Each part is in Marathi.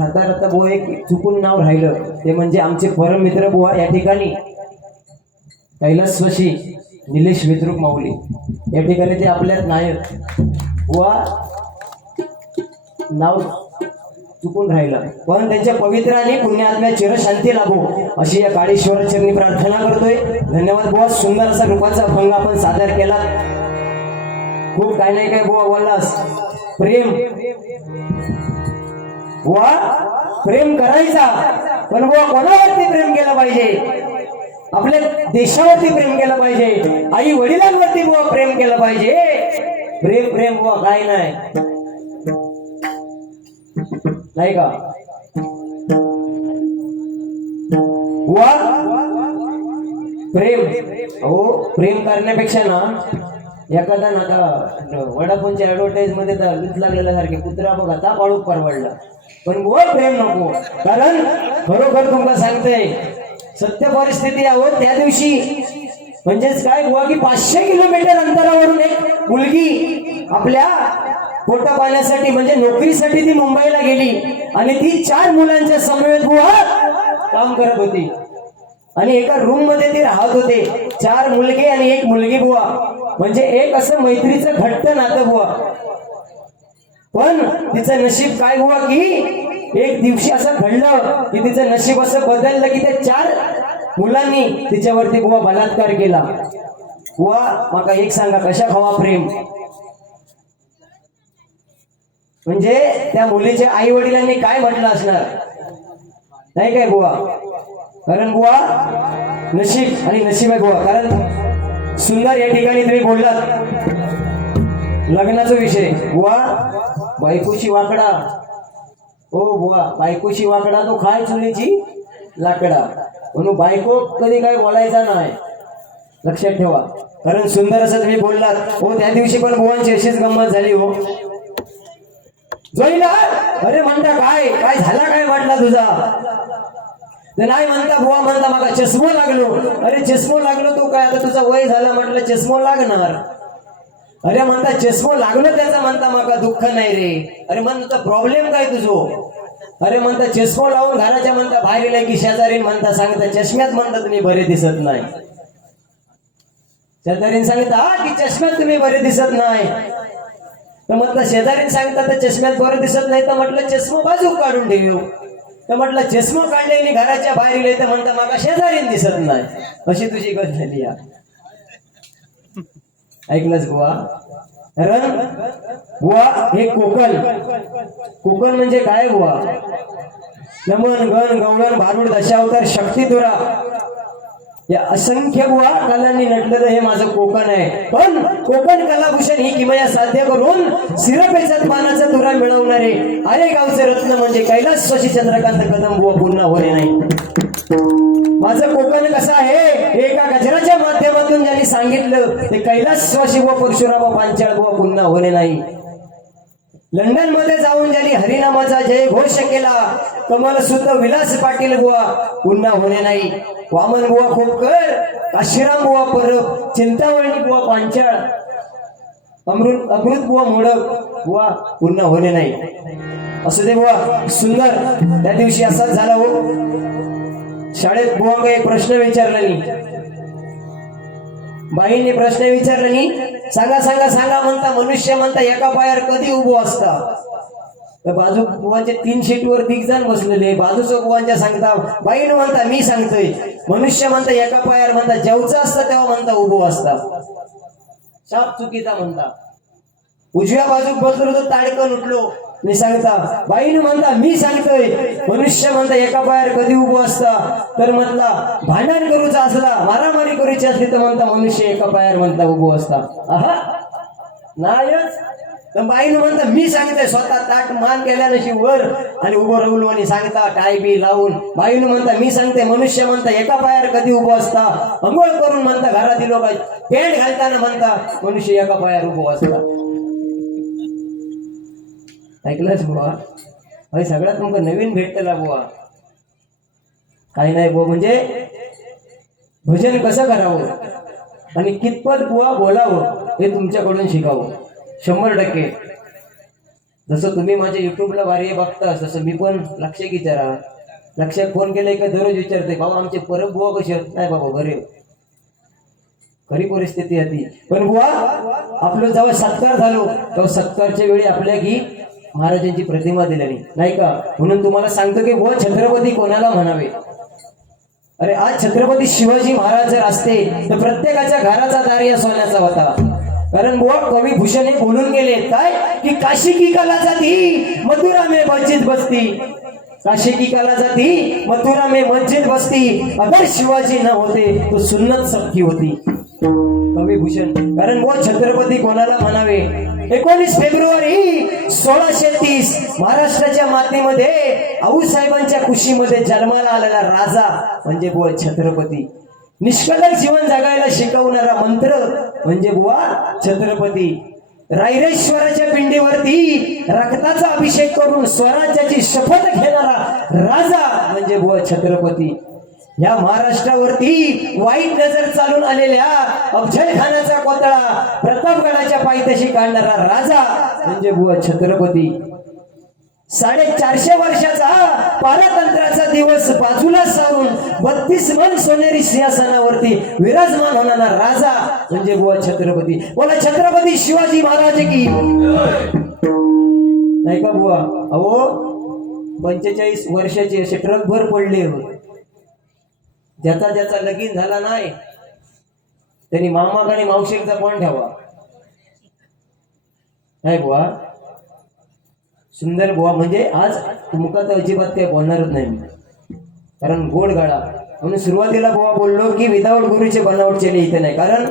खासदार आता बुवा एक चुकून नाव राहिलं. ते म्हणजे आमचे परम मित्र बुवा या ठिकाणी कैलासवशी निलेश विद्रुप माऊली. या ठिकाणी ते आपल्यात नायक. बुवा नाव चुकून राहिलं. पण त्यांच्या पवित्र आणि पुण्यात्म्या चिरशांती लाभो अशी या काळेश्वर चरणी प्रार्थना करतोय. धन्यवाद बुवा सुंदर असा रूपाचा भंग आपण सादर केला खूप काय नाही काय बुवा बोललास. प्रेम. बुवा प्रेम करायचा. पण बुवा कोणावरती प्रेम केलं पाहिजे? आपल्या देशावरती प्रेम केलं पाहिजे. आई वडिलांवरती बुवा प्रेम केलं पाहिजे. प्रेम प्रेम बुवा काय नाही. नाही का? बुवा प्रेम. हो प्रेम करण्यापेक्षा ना एखादा ना आता वडाफोनच्या ऍडव्हर्टाईजमध्ये तर लागलेल्या सारखे कुत्रा बघा ता पाळूक परवडला. पण बुवा प्रेम नको कारण खरोखर तुमका सांगतंय सत्य परिस्थिती यावं त्या दिवशी म्हणजेच काय गोवा की पाचशे किलोमीटर अंतरावरून एक मुलगी आपल्या पोटा पाण्यासाठी म्हणजे नोकरीसाठी ती मुंबईला गेली आणि ती चार मुलांच्या समवेत बुवा काम करत होती. आणि एका रूममध्ये ते राहत होते. चार मुलगे आणि एक मुलगी बुवा. म्हणजे एक असं मैत्रीचं घट्ट नातं बुवा. पण तिचं नशीब काय बुवा की एक दिवशी असं घडलं की तिचं नशीब असं बदललं की त्या चार मुलांनी तिच्यावरती बुवा बलात्कार केला. बुवा माका एक सांगा कशा खावा प्रेम? म्हणजे त्या मुलीच्या आई वडिलांनी काय म्हटलं असणार? नाही काय बुवा? कारण बुवा नशीब आणि नशीब आहे बुवा. कारण सुंदर या ठिकाणी तुम्ही बोललात. लग्नाचा विषय. बुवा बायकोशी वाकडा. हो बुवा बायकोशी वाकडा तो खाय चुलीची लाकडा. म्हणून बायको कधी काय बोलायचा नाही. लक्षात ठेवा. कारण सुंदर असं तुम्ही बोललात. हो त्या दिवशी पण बुवांची अशीच गंमत झाली हो. जोईला अरे म्हणता काय? काय झाला काय वाटला तुझा? नाही म्हणता बुवा म्हणता मला चष्मो लागलो. अरे चष्मो लागलो तो काय? आता तुझा वय झाला म्हटलं चष्मो लागणार. अरे म्हणता चष्मो लागलो त्याचा म्हणता माका दुःख नाही रे. अरे म्हणता प्रॉब्लेम काय तुझो? अरे म्हणता चष्मो लावून घराच्या म्हणता बाहेर की शेजारी म्हणता सांगता चष्म्यात म्हणता तुम्ही बरे दिसत नाही. शेजारीन सांगता "हा, की चष्म्यात तुम्ही बरे दिसत नाही. तर म्हणता शेजारीन सांगता तर चष्म्यात बरं दिसत नाही तर म्हटलं चष्मा बाजू काढून ठेवू. तर म्हटलं चष्मा काढले आणि घराच्या बाहेर गेले तर म्हणता मला शेजारीन दिसत नाही. अशी तुझी गत झाली या ऐकलंच बुवा? कारण बुवा हे कोकण. कोकण म्हणजे काय बुवा? नमन गण गवळण भारूड दशावतार शक्ती तुरा या असंख्य बुवा कलांनी नटलेलं हे माझं कोकण आहे. पण कोकण कलाभूषण ही किमया साध्य करून सिरपेचत मानाचा तुरा मिळवणारे अरे गावचे रत्न म्हणजे कैलास स्वशी चंद्रकांत कदम बुवा पुन्हा होणे नाही. माझं कोकण कसं आहे? एका गजराच्या माध्यमातून ज्यांनी सांगितलं ते कैलास स्वाशी व परशुराम पांचाळ बुवा पुन्हा होणे नाही. लंडनमध्ये जाऊन ज्यांनी हरिनामाचा जय घोष केला कमल सुद्धा विलास पाटील बुवा पुन्हा होणे नाही. वामन बुवा खोपकर आशिराम बुवा परब चिंतामणी बुवा पांचाळ अमृत अमृत बुवा मोडक बुवा पुन्हा होणे नाही. असू दे बुवा सुंदर त्या दिवशी असाच झाला हो. शाळेत बुवा एक प्रश्न विचारला नाही बाईंनी प्रश्न विचारला नाही सांगा सांगा सांगा म्हणता मनुष्य म्हणता एका पायावर कधी उभो असता? तर बाजू बुवांच्या तीन शीटवर तिघ जण बसलेले बाजूचं बुवांच्या सांगता बाईन म्हणता मी सांगतोय. मनुष्य म्हणता एका पायावर म्हणता जेवचं असतं तेव्हा म्हणता उभो असता. साप चुकीचा म्हणता. उजव्या बाजूक बसलो तर ताडकन उठलो. मी सांगता बाईन म्हणता मी सांगतोय. मनुष्य म्हणता एका पायावर कधी उभं असता? तर म्हटला भांडण करूचा असला मारामारी करूची असली तर म्हणता मनुष्य एका पायावर म्हणता उभं असता. आहा नायच तर बाईन म्हणता मी सांगते स्वतः ताट मान केल्यानशी वर आणि उभं राहुल आणि सांगता टाय बी लावून. बाईन म्हणता मी सांगते मनुष्य म्हणता एका पायावर कधी उभं असता? अंघोळ करून म्हणता घरातील लोक पेंट घालताना म्हणता मनुष्य एका पायावर उभं असता. ऐकलंच बुवा? म्हणजे सगळ्यात तुमका नवीन भेटतला बुवा. काही नाही बुवा म्हणजे भजन कसं करावं? आणि कितपत बुवा बोलावं हे तुमच्याकडून शिकावं. शंभर टक्के. जसं तुम्ही माझ्या युट्यूबला वारी बघता तसं मी पण लक्ष विचारा लक्ष फोन केले का दररोज विचारते बाबा आमचे परब बुवा कसे आहेत? नाही बाबा बरे खरी परिस्थिती आहे ती. पण बुवा आपलं जेव्हा सत्कार झालो तेव्हा सत्कारच्या वेळी आपल्या की महाराजांची प्रतिमा दिलेली. नाही का? म्हणून तुम्हाला सांगतो की व छत्रपती कोणाला म्हणावे? अरे आज छत्रपती शिवाजी महाराज जर असते तर प्रत्येकाच्या घराचा दार या सोन्याचा होता. कारण बुवा कवी भूषण हे बोलून गेले. काय? की काशी की कला जाती मथुरा मे मस्जिद बसती. काशी की कला जाती मथुरा मे मस्जिद बसती. अगर शिवाजी न होते तो सुन्नत सबकी होती. कवी भूषण. कारण व छत्रपती कोणाला म्हणावे? एकोणीस फेब्रुवारी सोळाशे तीस महाराष्ट्राच्या मातीमध्ये आऊसाहेबांच्या कुशीमध्ये जन्माला आलेला राजा म्हणजे बुवा छत्रपती. निष्कलक जीवन जगायला शिकवणारा मंत्र म्हणजे बुवा छत्रपती. रायरेश्वराच्या पिंडीवरती रक्ताचा अभिषेक करून स्वराज्याची शपथ घेणारा राजा म्हणजे बुवा छत्रपती. या महाराष्ट्रावरती वाईट नजर चालून आलेल्या अफजल खानाचा कोतळा प्रतापगडाच्या पायथ्याशी काढणारा राजा म्हणजे बुवा छत्रपती. साडेचारशे वर्षाचा पारतंत्र्याचा दिवस बाजूला सारून बत्तीस मन सोनेरी सिंहासनावरती विराजमान होणारा राजा म्हणजे बुवा छत्रपती. बोला छत्रपती शिवाजी महाराज की? नाही का बुवा? अहो पंचेचाळीस वर्षाचे असे ट्रकभर पडले होते ज्याचा ज्याचा लगीन झाला नाही त्यांनी मामा आणि मावशीचा पण ठेवा? नाही बुवा. सुंदर बुवा म्हणजे आज तुमका तर अजिबात काही बोलणारच नाही कारण गोड गाळा. म्हणून सुरुवातीला बुवा बोललो की विदाऊट गुरुचे बनावट चेले इथे नाही. कारण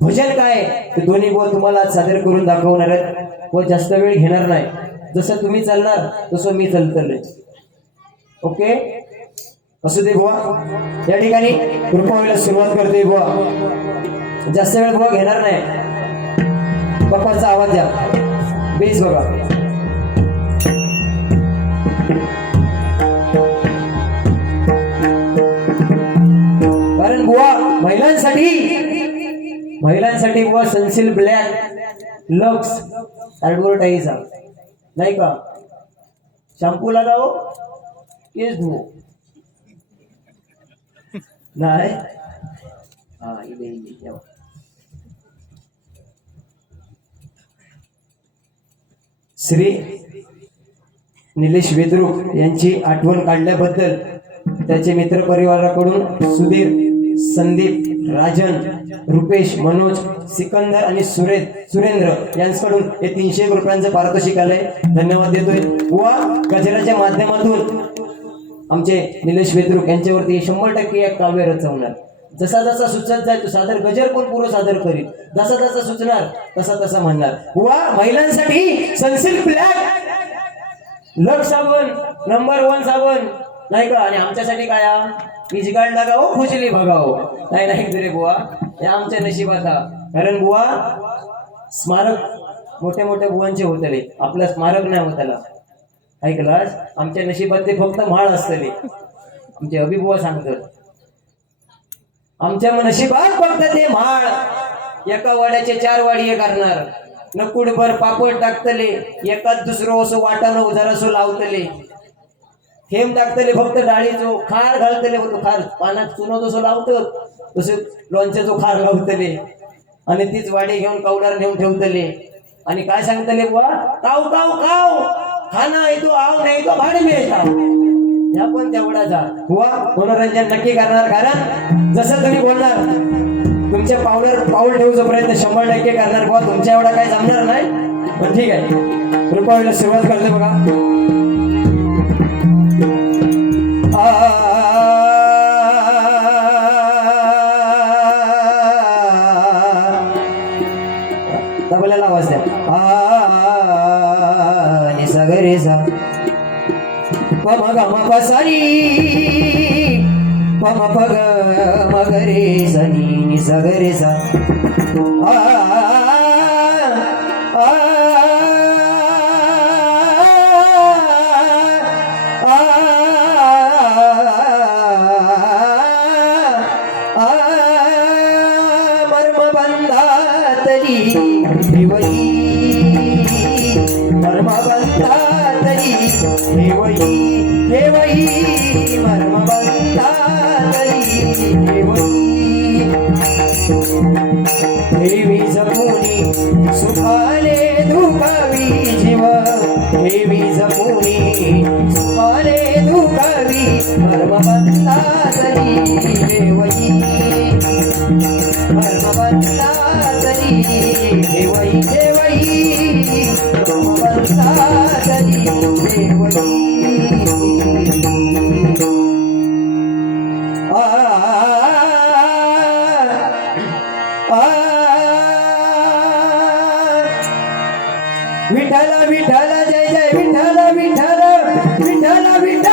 भजन काय? ते दोन्ही बुवा तुम्हाला आज सादर करून दाखवणार आहेत. व जास्त वेळ घेणार नाही. जसं तुम्ही चालणार तसं मी चालतले ओके? असू दे बुवा. या ठिकाणी कृपा सुरुवात करते बुवा. जास्त वेळ बुवा घेणार नाही. पप्पाचा आवाज द्या. बेस बघा. कारण बुवा महिलांसाठी महिलांसाठी बुवा सनसिल ब्लॅक लक्स ऍडव्हर्टाईज नाही का? शॅम्पू लगाओ केस धुवो नाही हा इथे इथे ठेवा. श्री निलेश वेद्रुक यांची आठवण काढल्याबद्दल त्याचे मित्र परिवाराकडून सुधीर संदीप राजन रुपेश मनोज सिकंदर आणि सुरेद सुरेंद्र यांच्याकडून हे तीनशे रुपयांचं पारितोषिक आलंय. धन्यवाद देतोय. व गजराच्या माध्यमातून आमचे निलेश वेद्रुक यांच्यावरती शंभर टक्के एक काव्य रचवणार. जसा जसा सुचत जाय तो सादर गजर कोण पूर्व सादर करीत. जसा जसा सुचणार तसा तसा म्हणणार. वा महिलांसाठी सनसिल्क ब्लॅक लक्ष साबण नंबर वन साबण. नाही का? आणि आमच्यासाठी काय हा? इजगाड लगाओ हो, खुशली भगाओ हो. नाही नाही तुरे बुवा. हे आमच्या नशिबात हा. कारण बुवा स्मारक मोठ्या मोठ्या बुवांचे होतले. आपलं स्मारक नाही होताला ऐकलास? आमच्या नशिबात ते फक्त म्हाळ असतली आमचे अभिबुवा सांगतात. आमच्या नशिबात फक्त ते म्हाळ. एका वाड्याचे चार वाडी हे करणार. नकुडभर पापड टाकतले एकाच दुसरं असं वाटानं जरासं लावतले. थेंब टाकतले फक्त डाळीचो खार घालतले होतो खार. पानात चुनो जसं लावतं तसं लोणच्याचो खार लावतले. आणि तीच वाडी घेऊन कावडार नेऊन ठेवतले. आणि काय सांगतले बुवा? काव काव काव! खाना येतो आव नाही तो भाडे मिळता या पण तेवढा जा. बुवा मनोरंजन नक्की करणार कारण जसं तुम्ही बोलणार तुमच्या पावलावर पाऊल ठेवूचा प्रयत्न शंभर टक्के करणार बुवा तुमच्या एवढा काही जमणार नाही. पण ठीक आहे. कृपया सुरुवात करते बघा. ग म प सा नी प म दुखावी मर्म बंधातली देवई मर्म बंधातली देवई देवई मर्म बंधातली देवई विठ्ठल विठ्ठल जय जय विठ्ठल विठ्ठल विठ्ठल विठ्ठल जय जय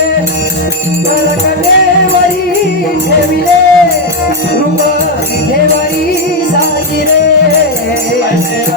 विठ्ठल गणपतीवरी ठेविले रूप ठेवली साजिरे गणपतीवरी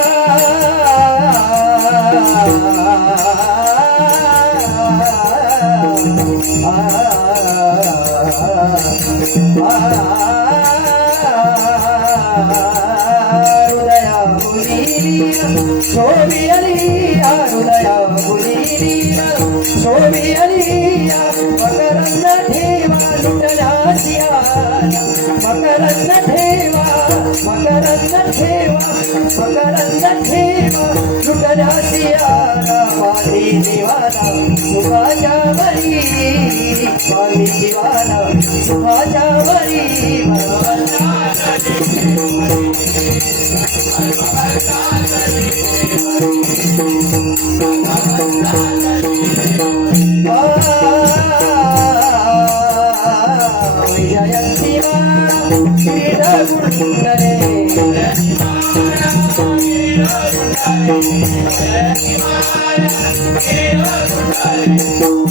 सुखाच्या बरी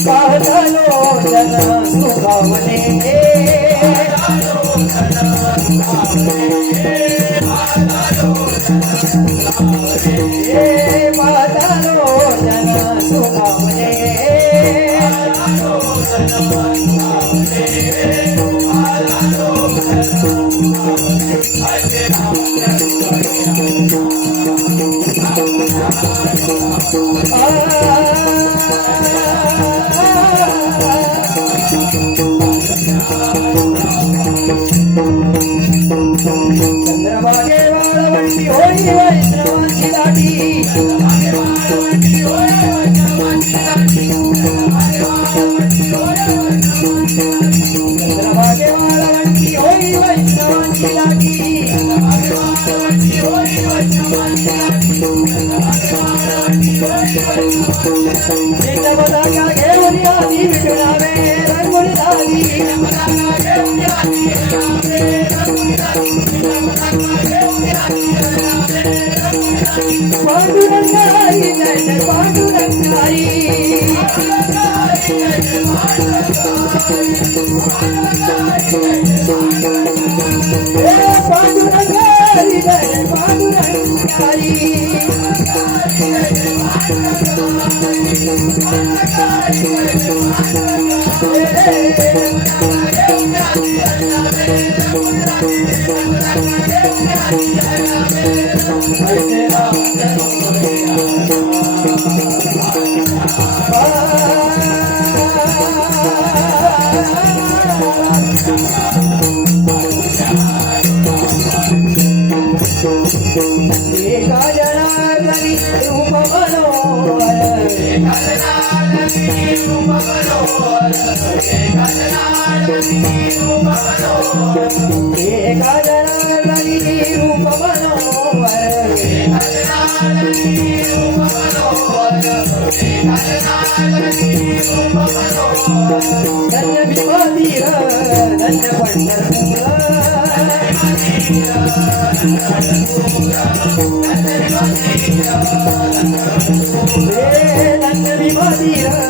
पाहतालो जन सुखावणे Oh, पांडुरंगाई जय Oh Yeah.